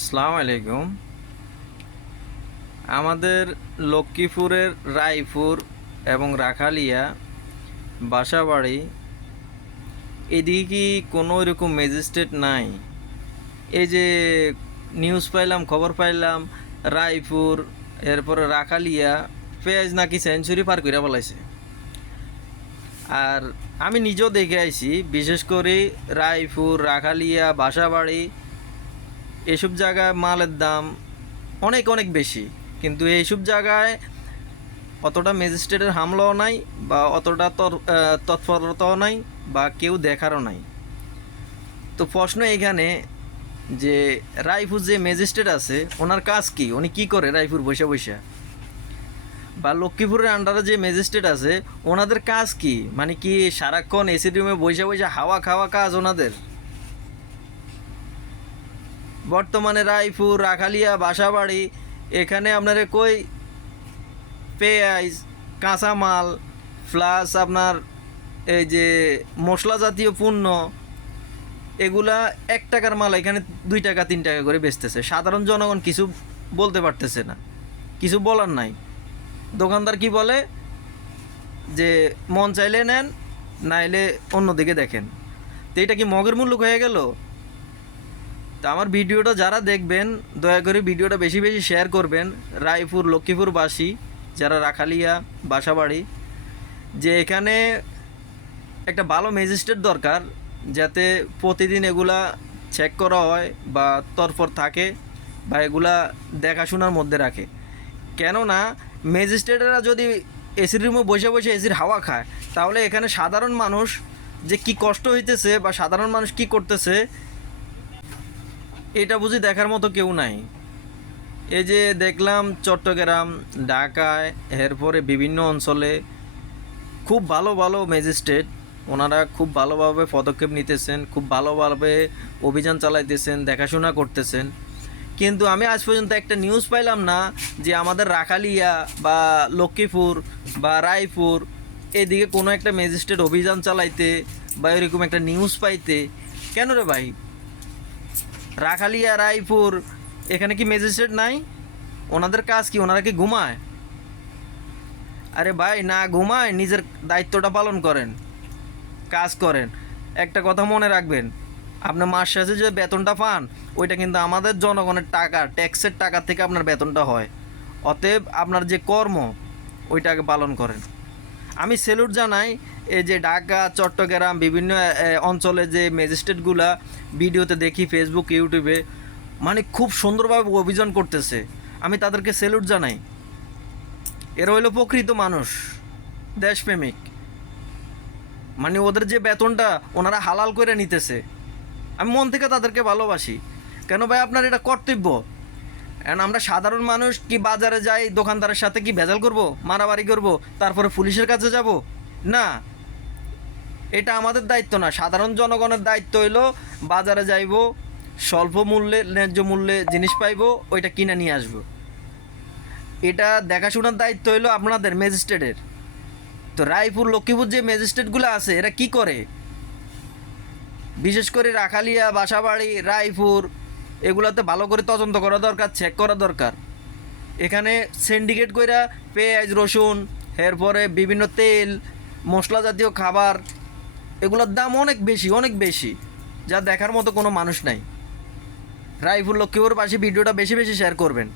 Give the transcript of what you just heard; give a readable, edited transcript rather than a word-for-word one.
আসসালামু আলাইকুম। আমাদের লক্ষ্মীপুরের রায়পুর এবং রাখালিয়া বাসাবাড়ি এদিকে কি কোনো এরকম ম্যাজিস্ট্রেট নাই? এই যে নিউজ পাইলাম, খবর পাইলাম রায়পুর এরপরে রাখালিয়া পেঁয়াজ নাকি সেঞ্চুরি পার করে ফেলাইছে। আর আমি নিজেও দেখে আইছি, বিশেষ করে রায়পুর, রাখালিয়া, বাসাবাড়ি এসব জায়গায় মালের দাম অনেক অনেক বেশি। কিন্তু এইসব জায়গায় অতটা ম্যাজিস্ট্রেটের হামলাও নাই, বা অতটা তৎপরতাও নাই, বা কেউ দেখারও নাই। তো প্রশ্ন এখানে যে রায়পুর যে ম্যাজিস্ট্রেট আছে ওনার কাজ কি? উনি কি করে রায়পুর বসে বসে? বা লক্ষ্মীপুরের আন্ডারে যে ম্যাজিস্ট্রেট আছে ওনাদের কাজ কি? মানে কি সারাক্ষণ এসি রুমে বসে বসে হাওয়া খাওয়া কাজ ওনাদের? বর্তমানে রায়পুর, রাখালিয়া, বাসাবাড়ি এখানে আপনারা কই পেঁয়াজ, কাঁচামাল প্লাস আপনার এই যে মশলা জাতীয় পণ্য, এগুলা 1 টাকার মাল এখানে 2 টাকা 3 টাকা করে বেচতেছে। সাধারণ জনগণ কিছু বলতে পারতেছে না, কিছু বলার নাই। দোকানদার কি বলে যে মন চাইলে নেন, নাইলে অন্যদিকে দেখেন। তো এটা কি মগের মূল্য হয়ে গেল? তো আমার ভিডিওটা যারা দেখবেন দয়া করে ভিডিওটা বেশি বেশি শেয়ার করবেন। রায়পুর লক্ষ্মীপুরবাসী যারা রাখালিয়া বাসাবাড়ি, যে এখানে একটা ভালো ম্যাজিস্ট্রেট দরকার, যাতে প্রতিদিন এগুলা চেক করা হয় বা তৎপর থাকে, বা এগুলা দেখাশোনার মধ্যে রাখে। কেননা ম্যাজিস্ট্রেটেরা যদি এসির রুমে বসে বসে এসির হাওয়া খায়, তাহলে এখানে সাধারণ মানুষ যে কি কষ্ট হইতেছে বা সাধারণ মানুষ কি করতেছে এটা বুঝি দেখার মতো কেউ নাই। এই যে দেখলাম চট্টগ্রাম, ঢাকায়, এরপরে বিভিন্ন অঞ্চলে খুব ভালো ভালো ম্যাজিস্ট্রেট, ওনারা খুব ভালোভাবে পদক্ষেপ নিতেছেন, খুব ভালোভাবে অভিযান চালাইতেছেন, দেখাশোনা করতেছেন। কিন্তু আমি আজ পর্যন্ত একটা নিউজ পাইলাম না যে আমাদের রাখালিয়া বা লক্ষ্মীপুর বা রায়পুর এদিকে কোনো একটা ম্যাজিস্ট্রেট অভিযান চালাইতে বা এরকম একটা নিউজ পাইতে। কেন রে ভাই? রাখালিয়া, রায়পুর এখানে কি ম্যাজিস্ট্রেট নাই? ওনাদের কাজ কি? ওনারা কি ঘুমায়? আরে ভাই, না ঘুমায়, নিজের দায়িত্বটা পালন করেন, কাজ করেন। একটা কথা মনে রাখবেন, আপনার মাস শেষে যে বেতনটা পান ওইটা কিন্তু আমাদের জনগণের টাকা, ট্যাক্সের টাকা থেকে আপনার বেতনটা হয়। অতএব আপনার যে কর্ম ওইটাকে পালন করেন। আমি স্যালুট জানাই এই যে ঢাকা, চট্টগ্রাম বিভিন্ন অঞ্চলে যে ম্যাজিস্ট্রেটগুলা ভিডিওতে দেখি ফেসবুক, ইউটিউবে, মানে খুব সুন্দরভাবে অভিযান করতেছে। আমি তাদেরকে স্যালুট জানাই। এরা হইলো প্রকৃত মানুষ, দেশপ্রেমিক। মানে ওদের যে বেতনটা ওনারা হালাল করে নিতেছে। আমি মন থেকে তাদেরকে ভালোবাসি। কেন ভাই? আপনার এটা কর্তব্য। এখন আমরা সাধারণ মানুষ কি বাজারে যাই, দোকানদারের সাথে কি ভেজাল করব, মারামারি করব, তারপরে পুলিশের কাছে যাব? না, এটা আমাদের দায়িত্ব না। সাধারণ জনগণের দায়িত্ব হইলো বাজারে যাইব, স্বল্প মূল্যে ন্যায্য মূল্যে জিনিস পাইব, ওইটা কিনে নিয়ে আসব। এটা দেখাশোনার দায়িত্ব হইলো আপনাদের ম্যাজিস্ট্রেটের। তো রায়পুর, লক্ষ্মীপুর যে ম্যাজিস্ট্রেটগুলো আছে এরা কি করে? বিশেষ করে রাখালিয়া, বাসাবাড়ি, রায়পুর এগুলোতে ভালো করে তদন্ত করা দরকার, চেক করা দরকার। এখানে সিন্ডিকেট কইরা পেঁয়াজ, রসুন, এরপরে বিভিন্ন তেল, মশলা জাতীয় খাবার, এগুলোর দাম অনেক বেশি, অনেক বেশি, যা দেখার মতো কোনো মানুষ নাই। রায়পুর, লক্ষ্মীপুর পাশে ভিডিওটা বেশি বেশি শেয়ার করবেন।